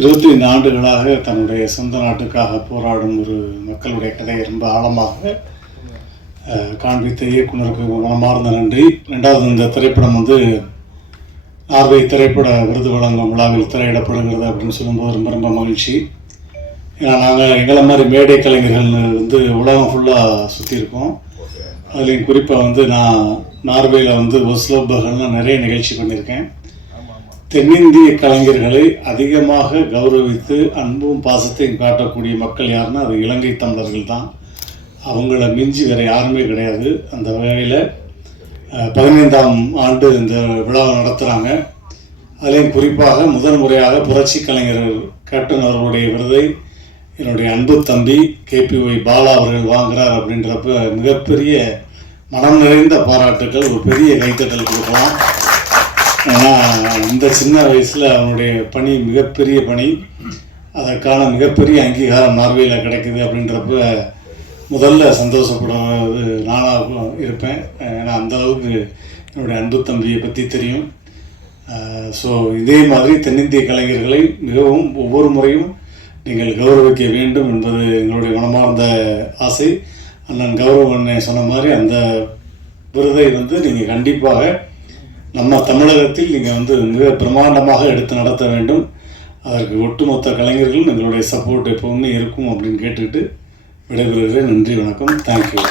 இருபத்தி ஐந்து ஆண்டுகளாக தன்னுடைய சொந்த நாட்டுக்காக போராடும் ஒரு மக்களுடைய கதையை ரொம்ப ஆழமாக காண்பித்த இயக்குனருக்கு மனமார்ந்த நன்றி. ரெண்டாவது இந்த திரைப்படம் வந்து நார்வே திரைப்பட விருது வழங்கும் விழாவில் திரையிடப்படுகிறது அப்படின்னு சொல்லும்போது ரொம்ப ரொம்ப மகிழ்ச்சி. ஏன்னா நாங்கள் எங்களை மாதிரி மேடை கலைஞர்கள் வந்து உலகம் ஃபுல்லாக சுற்றியிருக்கோம் அதுலேயும் குறிப்பாக வந்து நான் நார்வேயில் வந்து ஒஸ்லோ பகல்னு நிறைய நிகழ்ச்சி பண்ணியிருக்கேன். தென்னிந்திய கலைஞர்களை அதிகமாக கௌரவித்து அன்பும் பாசத்தையும் காட்டக்கூடிய மக்கள் யாருன்னா அது இலங்கை தமிழர்கள் தான் அவங்கள மிஞ்சி வேறு யாருமே கிடையாது. அந்த வகையில் பதினைந்தாம் ஆண்டு இந்த விழாவை நடத்துகிறாங்க அதுலேயும் குறிப்பாக முதல் முறையாக புரட்சி கலைஞர் கேப்டன் அவர்களுடைய விருதை என்னுடைய அன்பு தம்பி கேபிஒய் பாலா அவர்கள் வாங்குகிறார் அப்படின்றப்ப மிகப்பெரிய மனம் நிறைந்த பாராட்டுக்கள் ஒரு பெரிய கைத்தட்டல் கொடுக்கலாம். ஏன்னா இந்த சின்ன வயசில் அவனுடைய பணி மிகப்பெரிய பணி. அதற்கான மிகப்பெரிய அங்கீகாரம் நார்வேயில் கிடைக்குது அப்படின்றப்ப முதல்ல சந்தோஷப்படுறது நானாக இருப்பேன். ஏன்னா அந்த அளவுக்கு என்னுடைய அன்பு தம்பியை பற்றி தெரியும். ஸோ இதே மாதிரி தென்னிந்திய கலைஞர்களை மிகவும் ஒவ்வொரு முறையும் நீங்கள் கௌரவிக்க வேண்டும் என்பது எங்களுடைய மனமார்ந்த ஆசை. அண்ணன் கௌரவ அண்ணன் சொன்ன மாதிரி அந்த விருதை வந்து நீங்கள் கண்டிப்பாக நம்ம தமிழகத்தில் நீங்கள் வந்து மிக பிரமாண்டமாக எடுத்து நடத்த வேண்டும். அதற்கு ஒட்டுமொத்த கலைஞர்களும் எங்களுடைய சப்போர்ட் எப்பவுமே இருக்கும் அப்படின்னு கேட்டுக்கிட்டு விடைபெறுகிறேன். நன்றி வணக்கம். தேங்க்யூ